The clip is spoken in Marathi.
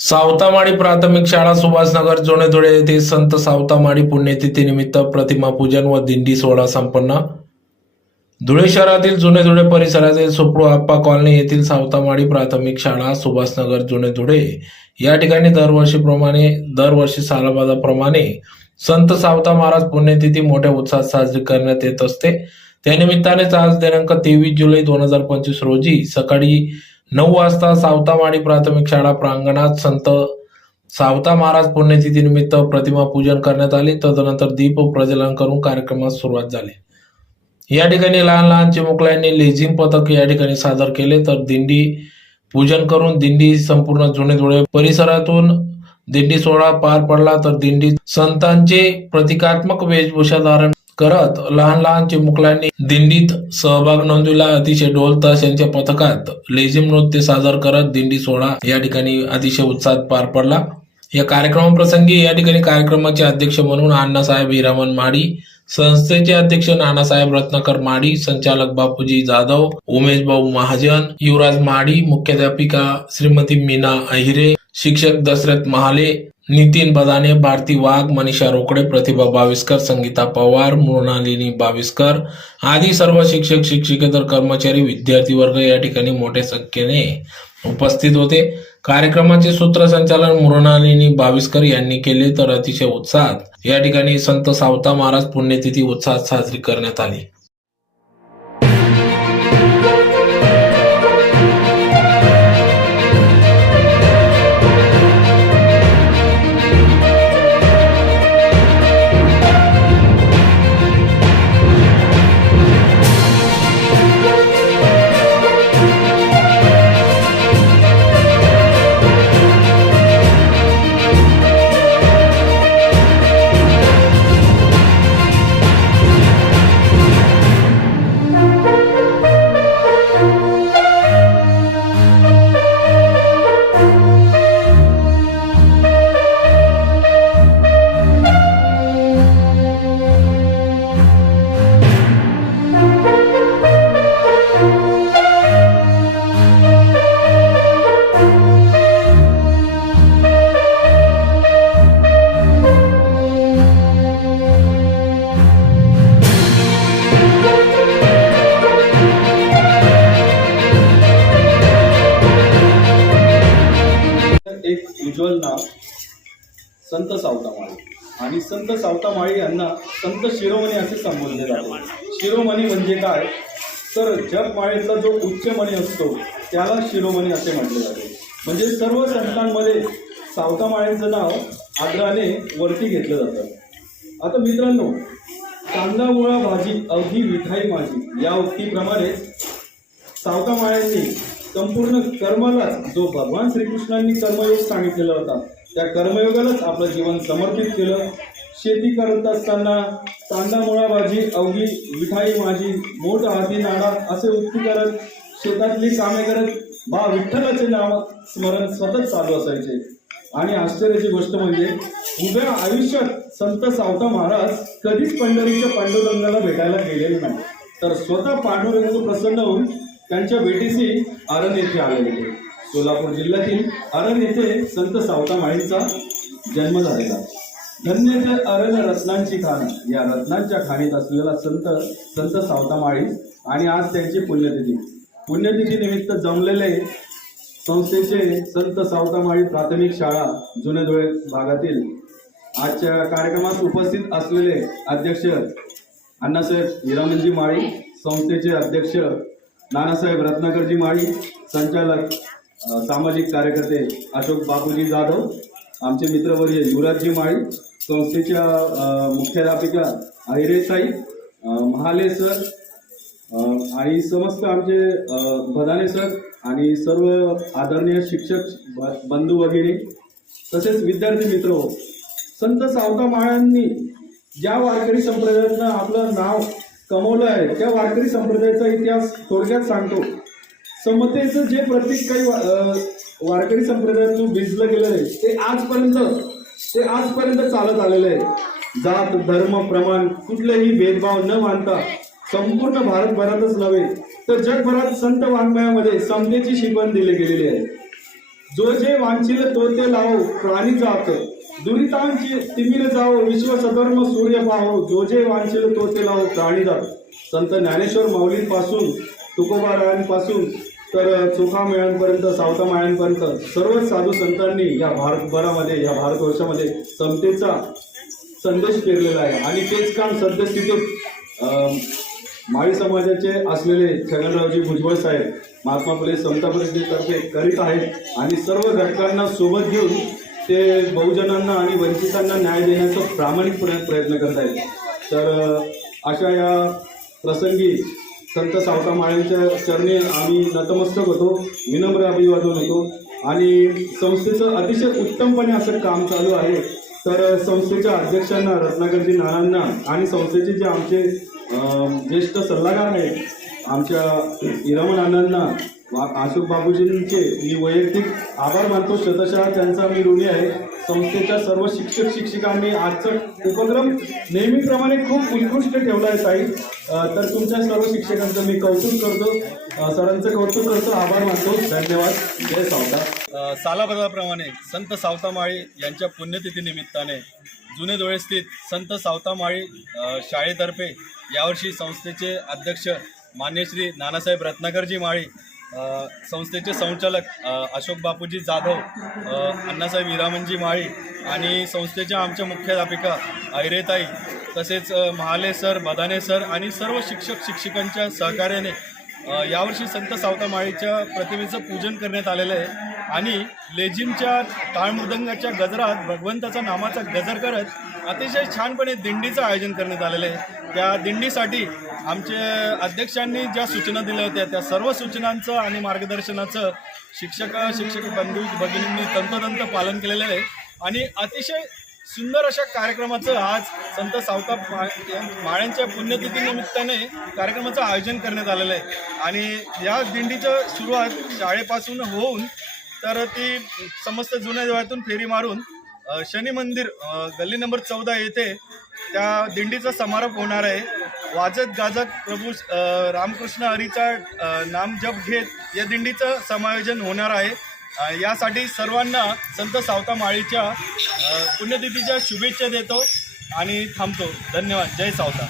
सावतामाळी प्राथमिक शाळा सुभाषनगर जोणेधुळे येथे संत सावतामाळी पुण्यतिथीनिमित्त प्रतिमा पूजन व दिंडी सोहळा संपन्न. धुळे शहरातील जुने धुळे परिसरातील सुप्रू आप्पा कॉलनी येथील सावतामाळी प्राथमिक शाळा सुभाषनगर जुने धुळे या ठिकाणी दरवर्षीप्रमाणे दरवर्षी सालबाजाप्रमाणे संत सावता महाराज पुण्यतिथी मोठ्या उत्साहात साजरी करण्यात येत असते. त्यानिमित्तानेच आज दिनांक तेवीस जुलै दोन हजार पंचवीस रोजी सकाळी नऊ वाजता सावतामाळी प्राथमिक शाळा प्रांगणात संत सावता महाराज पुण्यतिथीनिमित्त प्रतिमा पूजन करण्यात आले. तदनंतर दीप प्रज्वलन करून कार्यक्रमास सुरुवात झाली. या ठिकाणी लहान लहान चिमुकल्यांनी लेझिम पथक या ठिकाणी सादर केले. तर दिंडी पूजन करून दिंडी संपूर्ण जुने धुळे परिसरातून दिंडी सोहळा पार पडला. तर दिंडी संतांचे प्रतिकात्मक वेशभूषा धारण करत लहान लहान चिमुकल्यांनी दिंडीत सहभाग नोंदविला. अतिशय ढोल यांच्या पथकात लेझिम नृत्य सादर करत दिंडी सोहळा या ठिकाणी अतिशय उत्साहात पार पडला. या कार्यक्रमाप्रसंगी या ठिकाणी कार्यक्रमाचे अध्यक्ष म्हणून अण्णासाहेब हिरामन माडी संस्थेचे अध्यक्ष नानासाहेब रत्नाकर माडी संचालक बापूजी जाधव उमेश भाऊ महाजन युवराज माडी मुख्याध्यापिका श्रीमती मीना अहिरे शिक्षक दशरथ महाले नितीन बदाने भारती वाघ मनीषा रोकडे प्रतिभा बाविस्कर संगीता पवार मृणालिनी बाविस्कर आदी सर्व शिक्षक शिक्षकेतर कर्मचारी विद्यार्थी वर्ग या ठिकाणी मोठ्या संख्येने उपस्थित होते. कार्यक्रमाचे सूत्रसंचालन मृणालिनी बाविस्कर यांनी केले तर अतिशय उत्साहात या ठिकाणी संत सावता महाराज पुण्यतिथी उत्साहात साजरी करण्यात आली. एक नाव संत सावतामाळी. आणि संत सावतामाळी यांना संत शिरोमणी असे संबोधले जाते. शिरोमणी म्हणजे काय? तर जगमाळेतला जो उच्चमणी असतो त्याला शिरोमणी असे म्हटले जाते. म्हणजे सर्व संतांमध्ये सावतामाळेचं नाव आदराने वरती घेतलं जातं. आता मित्रांनो कांदा मुळा भाजी अवधी मिठाई माझी या उक्तीप्रमाणेच सावतामाळ्यांनी संपूर्ण कर्मालाच जो भगवान श्रीकृष्णांनी कर्मयोग सांगितलेला होता त्या कर्मयोगालाच आपलं जीवन समर्पित केलं. शेती करत असताना कांदा मुळा भाजी अवघी विठाई माझी मोठ हाती नाडा असे उक्ती करत शेतातली कामे करत बा विठ्ठलाचे नाव स्मरण सतत चालू असायचे. आणि आश्चर्याची गोष्ट म्हणजे उभ्या आयुष्यात संत सावता महाराज कधीच पंढरीच्या पांडुरंगाला भेटायला गेलेले नाही तर स्वतः पांडुरंग प्रसन्न होऊन त्यांच्या भेटीशी आरण येथे आले होते. सोलापूर जिल्ह्यातील आरण येथे संत सावता माळींचा जन्म झालेला. धन्य अरण रत्नांची खाण. या रत्नांच्या खाणीत असलेला संत संत सावतामाळी आणि आज त्यांची पुण्यतिथी. पुण्यतिथीनिमित्त जमलेले संस्थेचे संत सावतामाळी प्राथमिक शाळा जुने धुळे भागातील आजच्या कार्यक्रमात उपस्थित असलेले अध्यक्ष अण्णासाहेब हिरामनजी माळी संस्थेचे अध्यक्ष नानासाहेब रत्नाकरजी माळी संचालक सामाजिक कार्यकर्ते अशोक बापूजी जाधव आमचे मित्रवर्य युवराजजी माळी संस्थेच्या मुख्याध्यापिका अहिरेसाई महाले सर आणि समस्त आमचे भदाने सर आणि सर्व आदरणीय शिक्षक ब- बंधू वगैरे तसेच विद्यार्थी मित्र हो, संत सावता माळ्यांनी ज्या वारकरी संप्रदायातनं आपलं नाव कमवलं आहे. त्या वारकरी संप्रदायाचा इतिहास थोडक्यात सांगतो. समतेचं जे प्रतीक काही वा- वारकरी संप्रदायातून भिजलं गेलं आहे ते आजपर्यंत ते आजपर्यंत चालत आलेलं आहे. जात धर्म प्रमाण कुठलेही भेदभाव न मानता संपूर्ण भारतभरातच नव्हे तर जगभरात संत वाङ्मयामध्ये समतेची शिकवण दिली गेलेली आहे. जो जे वांछिल तो ते लावो प्राणी जात. दुरितांची तिमिर जाओ विश्व सधर्म सूर्य पाहो जो जे वांछिल तो ते लावो प्राणी जात. संत ज्ञानेश्वर माऊलींपासून तुकोबारायांपासून तर चोखा मेळ्यांपर्यंत सावता माळ्यांपर्यंत सर्वच साधू संतांनी या भारतभरामध्ये या भारतवर्षामध्ये समतेचा संदेश पेरलेला आहे. आणि तेच काम सद्यस्थितीत माळी समाजाचे असलेले छगनरावजी भुजबळ साहेब महात्मा फुले समता परिषदेतर्फे करीत आहेत आणि सर्व घटकांना सोबत घेऊन ते बहुजनांना आणि वंचितांना न्याय देण्याचा प्रामाणिकपणे प्रयत्न करत आहेत. तर अशा या प्रसंगी संत सावता माळ्यांच्या चरणी आम्ही नतमस्तक होतो विनम्र अभिवादन होतो आणि संस्थेचं अतिशय उत्तमपणे असं काम चालू आहे. तर संस्थेच्या अध्यक्षांना रत्नाकरजी नानांना आणि संस्थेचे जे आमचे ज्येष्ठ सल्लागार आहेत आमच्या इरामन अण्णांना वा- अशोक बाबूजींचे मी वैयक्तिक आभार मानतो. शतशः त्यांचा मी ऋणी आहे. संस्थेच्या सर्व शिक्षक शिक्षिकांनी आजचा उपक्रम नेहमीप्रमाणे खूप उत्कृष्ट ठेवला आहे ताई. तर तुमच्या सर्व शिक्षकांचं मी कौतुक करतो. सरांचं कौतुक करतो. आभार मानतो. धन्यवाद. जय सावता. सालाबद्धाप्रमाणे संत सावतामाळी यांच्या पुण्यतिथीनिमित्ताने जुने डोळे स्थित संत सावतामाळी शाळेतर्फे यावर्षी संस्थेचे अध्यक्ष मान्य श्री नानासाहेब रत्नाकरजी माळी संस्थेचे संचालक अशोक बापूजी जाधव अण्णासाहेब हिरामनजी माळी आणि संस्थेच्या आमच्या मुख्याध्यापिका ऐरेताई तसेच महाले सर बदाने सर आणि सर्व शिक्षक शिक्षिकांच्या सहकार्याने यावर्षी संत सावतामाळीच्या प्रतिमेचं पूजन करण्यात आलेलं आहे आणि लेझिमच्या टाळमृदंगाच्या गजरात भगवंताचा नामाचा गजर करत अतिशय छानपणे दिंडीचं आयोजन करण्यात आलेलं आहे. त्या दिंडीसाठी आमचे अध्यक्षांनी ज्या सूचना दिल्या होत्या त्या सर्व सूचनांचं आणि मार्गदर्शनाचं शिक्षक शिक्षक बंधू भगिनींनी तंतोतंत पालन केलेलं आहे. आणि अतिशय सुंदर अशा कार्यक्रमाचं आज संत सावता मा- माळ्यांच्या पुण्यतिथीनिमित्ताने कार्यक्रमाचं आयोजन करण्यात आलेलं आहे. आणि या दिंडीचं सुरुवात शाळेपासून होऊन तर ती समस्त जुन्या देवळातून फेरी मारून शनी मंदिर गल्ली नंबर चौदा येथे त्या दिंडीचा समारोप होणार आहे. वाजत गाजत प्रभू रामकृष्ण हरीचा नाम जप घेत या दिंडीचं समायोजन होणार आहे. यासाठी सर्वांना संत सावता माळीच्या पुण्यतिथीच्या शुभेच्छा देतो आणि थांबतो. धन्यवाद. जय सावता.